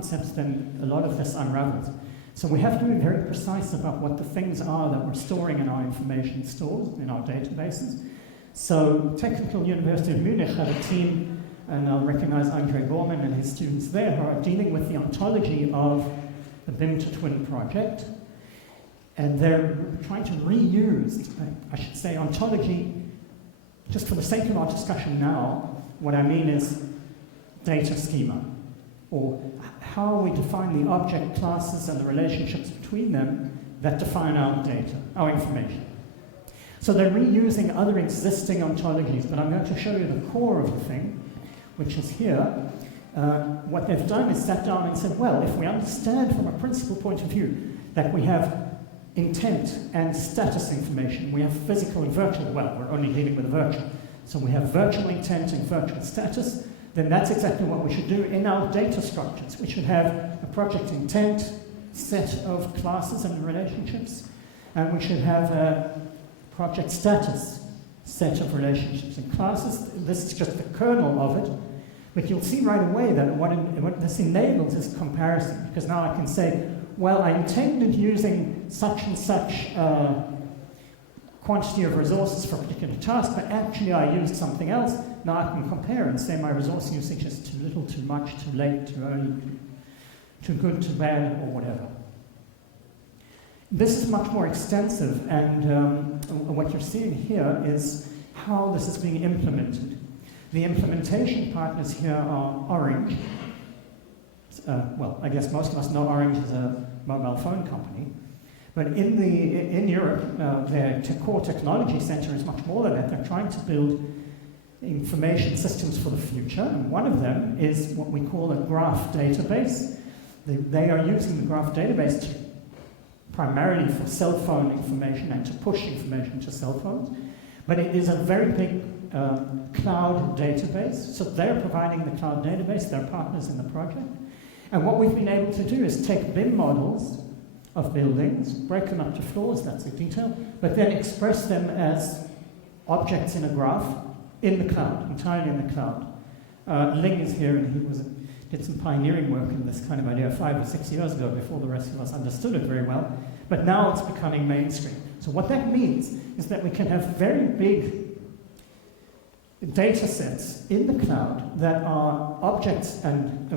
concepts, then a lot of this unravels. So we have to be very precise about what the things are that we're storing in our information stores, in our databases. So Technical University of Munich had a team, and I'll recognize Andre Gorman and his students there, who are dealing with the ontology of the BIM to Twin project. And they're trying to reuse, I should say, ontology, just for the sake of our discussion now. What I mean is data schema, or how we define the object classes and the relationships between them that define our data, our information. So they're reusing other existing ontologies, but I'm going to show you the core of the thing, which is here. What they've done is sat down and said, well, if we understand from a principal point of view that we have intent and status information, we have physical and virtual, well, we're only dealing with virtual. So we have virtual intent and virtual status, then that's exactly what we should do in our data structures. We should have a project intent set of classes and relationships, and we should have a project status set of relationships and classes. This is just the kernel of it, but you'll see right away that what this enables is comparison, because now I can say, well, I intended using such and such quantity of resources for a particular task, but actually I used something else. Now I can compare and say my resource usage is too little, too much, too late, too early, too good, too bad, or whatever. This is much more extensive, and what you're seeing here is how this is being implemented. The implementation partners here are Orange. Well, I guess most of us know Orange is a mobile phone company. But in Europe, their core technology center is much more than that. They're trying to build information systems for the future, and one of them is what we call a graph database. They are using the graph database primarily for cell phone information and to push information to cell phones, but it is a very big cloud database. So they're providing the cloud database, they're partners in the project. And what we've been able to do is take BIM models of buildings, break them up to floors, that's the detail, but then express them as objects in a graph in the cloud, entirely in the cloud. Ling is here, and he did some pioneering work in this kind of idea 5 or 6 years ago before the rest of us understood it very well, but now it's becoming mainstream. So what that means is that we can have very big data sets in the cloud that are objects and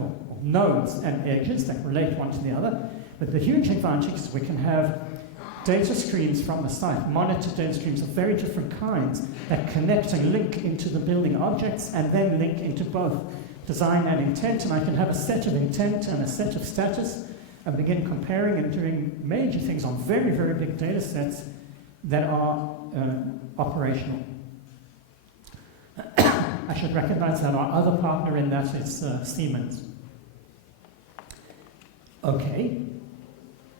nodes and edges that relate one to the other. But the huge advantage is we can have data streams from the site, monitored data streams of very different kinds that connect and link into the building objects and then link into both design and intent. And I can have a set of intent and a set of status and begin comparing and doing major things on very, very big data sets that are operational. I should recognize that our other partner in that is Siemens. Okay.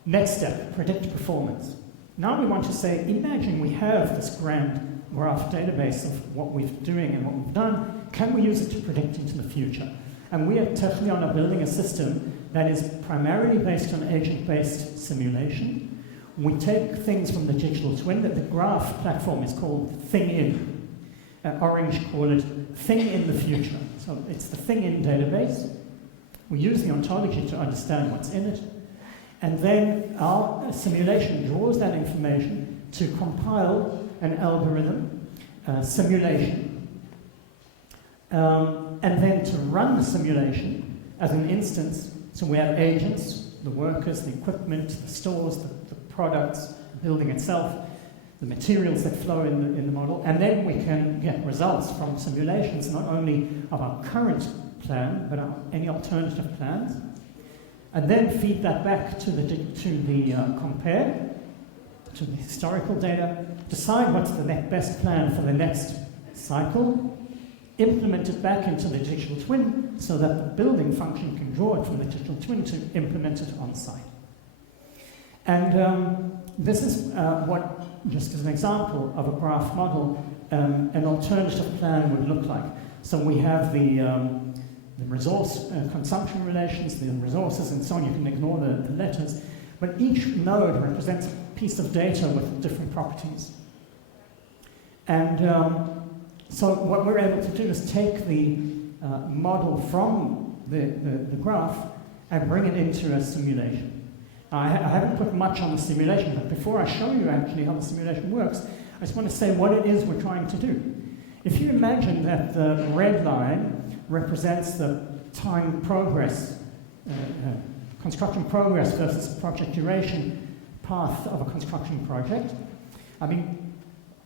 Next step, predict performance. Now we want to say, imagine we have this grand graph database of what we're doing and what we've done. Can we use it to predict into the future? And we at Technion are building a system that is primarily based on agent-based simulation. We take things from the digital twin. That the graph platform is called Thing-In. Orange call it Thing in the Future. So it's the Thing-In database. We use the ontology to understand what's in it. And then our simulation draws that information to compile an algorithm, simulation, and then to run the simulation as an instance. So we have agents, the workers, the equipment, the stores, the products, the building itself, the materials that flow in the model, and then we can get results from simulations, not only of our current plan, but any alternative plans. And then feed that back to the compare, to the historical data, decide what's the best plan for the next cycle, implement it back into the digital twin so that the building function can draw it from the digital twin to implement it on site. And this is what, just as an example of a graph model, an alternative plan would look like. So we have the resource consumption relations, the resources and so on. You can ignore the letters. But each node represents a piece of data with different properties. And so what we're able to do is take the model from the graph and bring it into a simulation. Now, I haven't put much on the simulation, but before I show you actually how the simulation works, I just want to say what it is we're trying to do. If you imagine that the red line represents the time progress, construction progress versus project duration path of a construction project, I mean,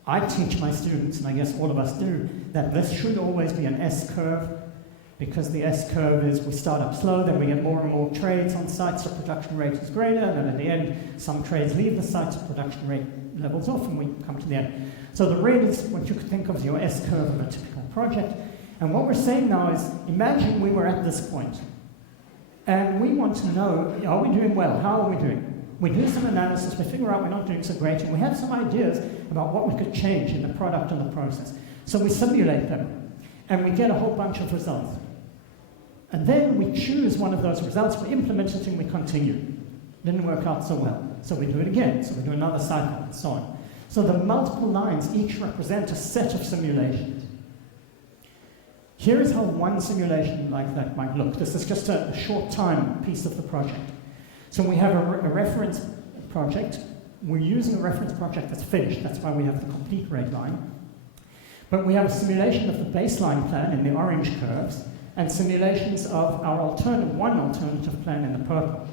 I teach my students, and I guess all of us do, that this should always be an S-curve, because the S-curve is we start up slow, then we get more and more trades on site, so production rate is greater, and then at the end, some trades leave the site, so production rate levels off, and we come to the end. So the red is what you could think of as your S-curve of a typical project. And what we're saying now is, imagine we were at this point, and we want to know, are we doing well? How are we doing? We do some analysis, we figure out we're not doing so great, and we have some ideas about what we could change in the product and the process. So we simulate them, and we get a whole bunch of results. And then we choose one of those results, we implement it, and we continue. Didn't work out so well, so we do it again, so we do another cycle, and so on. So the multiple lines each represent a set of simulations. Here is how one simulation like that might look. This is just a short time piece of the project. So we have a reference project. We're using a reference project that's finished. That's why we have the complete red line. But we have a simulation of the baseline plan in the orange curves and simulations of our one alternative plan in the purple.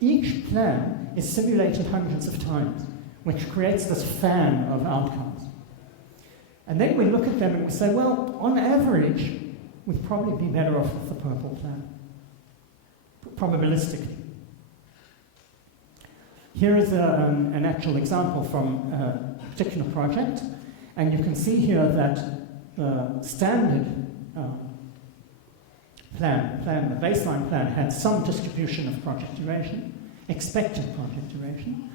Each plan is simulated hundreds of times, which creates this fan of outcomes. And then we look at them and we say, well, on average, we'd probably be better off with the purple plan, probabilistically. Here is an actual example from a particular project, and you can see here that the standard plan, the baseline plan, had some distribution of project duration, expected project duration,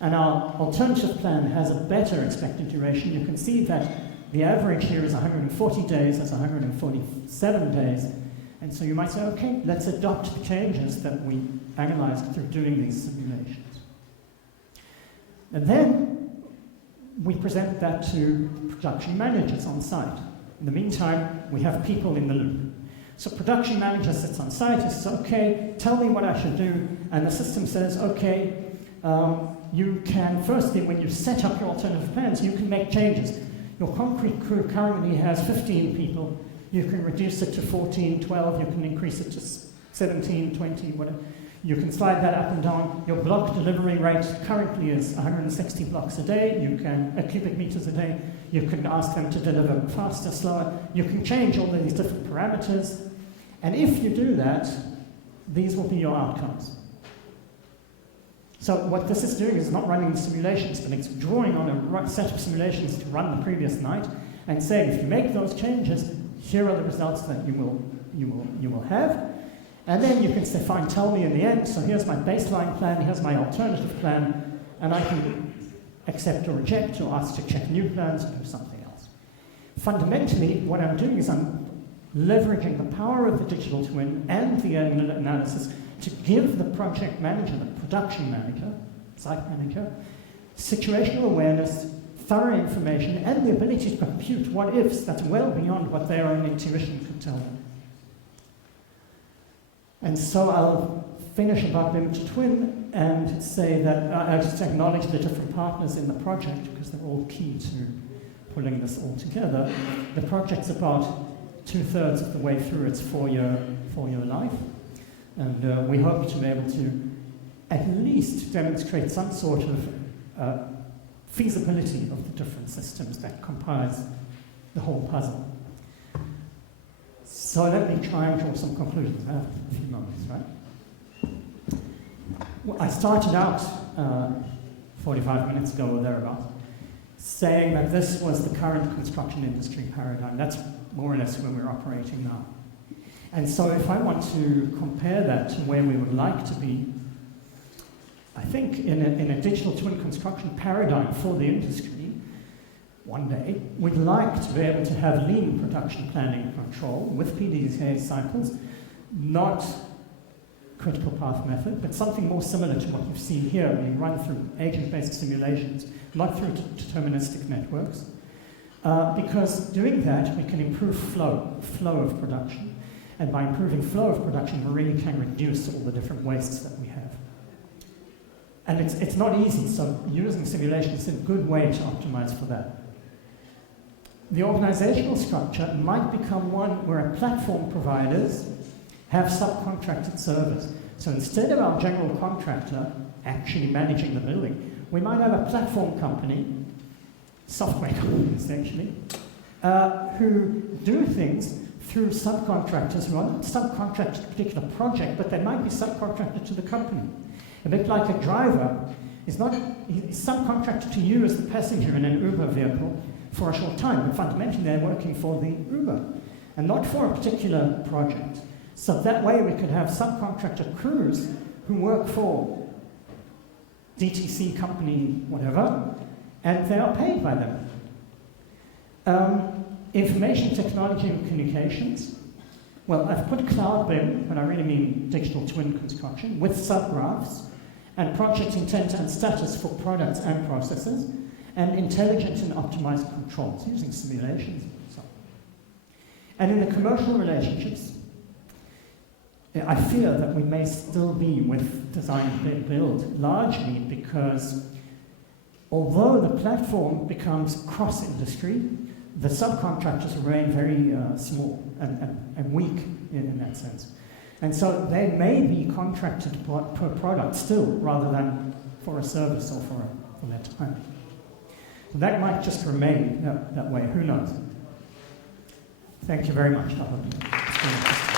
and our alternative plan has a better expected duration. You can see that the average here is 140 days, that's 147 days, and so you might say, okay, let's adopt the changes that we analyzed through doing these simulations. And then we present that to production managers on site. In the meantime, we have people in the loop. So production manager sits on site and says, okay, tell me what I should do. And the system says, okay, you can, firstly, when you set up your alternative plans, you can make changes. Your concrete crew currently has 15 people. You can reduce it to 14, 12, you can increase it to 17, 20, whatever. You can slide that up and down. Your block delivery rate currently is 160 blocks a day. You can, cubic meters a day. You can ask them to deliver faster, slower. You can change all of these different parameters. And if you do that, these will be your outcomes. So what this is doing is not running simulations, but it's drawing on a set of simulations to run the previous night and saying, if you make those changes, here are the results that you will have. And then you can say, fine, tell me in the end, so here's my baseline plan, here's my alternative plan, and I can accept or reject or ask to check new plans or do something else. Fundamentally, what I'm doing is I'm leveraging the power of the digital twin and the analysis to give the project manager, the production manager, site manager, situational awareness, thorough information, and the ability to compute what-ifs that's well beyond what their own intuition could tell them. And so I'll finish about BIM to Twin and say that I just acknowledge the different partners in the project because they're all key to pulling this all together. The project's about 2/3 of the way through its four-year life, and we hope to be able to at least demonstrate some sort of feasibility of the different systems that comprise the whole puzzle. So let me try and draw some conclusions. I have a few moments, right? Well, I started out 45 minutes ago or thereabouts, saying that this was the current construction industry paradigm. That's more or less where we're operating now. And so if I want to compare that to where we would like to be, I think in a digital twin construction paradigm for the industry, one day, we'd like to be able to have lean production planning and control with PDCA cycles, not critical path method, but something more similar to what you've seen here, being run through agent-based simulations, not through deterministic networks. Because doing that, we can improve flow of production. And by improving flow of production, we really can reduce all the different wastes that we have. And it's not easy, so using simulation is a good way to optimize for that. The organizational structure might become one where platform providers have subcontracted servers. So instead of our general contractor actually managing the building, we might have a platform company, software company essentially, who do things through subcontractors who are not subcontracted to a particular project, but they might be subcontracted to the company. A bit like a driver is subcontracted to you as the passenger in an Uber vehicle for a short time, but fundamentally they're working for the Uber and not for a particular project. So that way we could have subcontractor crews who work for DTC company, whatever, and they are paid by them. Information technology and communications. Well, I've put cloud BIM, but I really mean digital twin construction, with subgraphs, and project intent and status for products and processes, and intelligent and optimized controls using simulations and so on. And in the commercial relationships, I fear that we may still be with design build, largely because although the platform becomes cross-industry, the subcontractors remain very small and weak in that sense. And so they may be contracted per product still, rather than for a service or for their time. So that might just remain that way, who knows? Thank you very much, Rafael.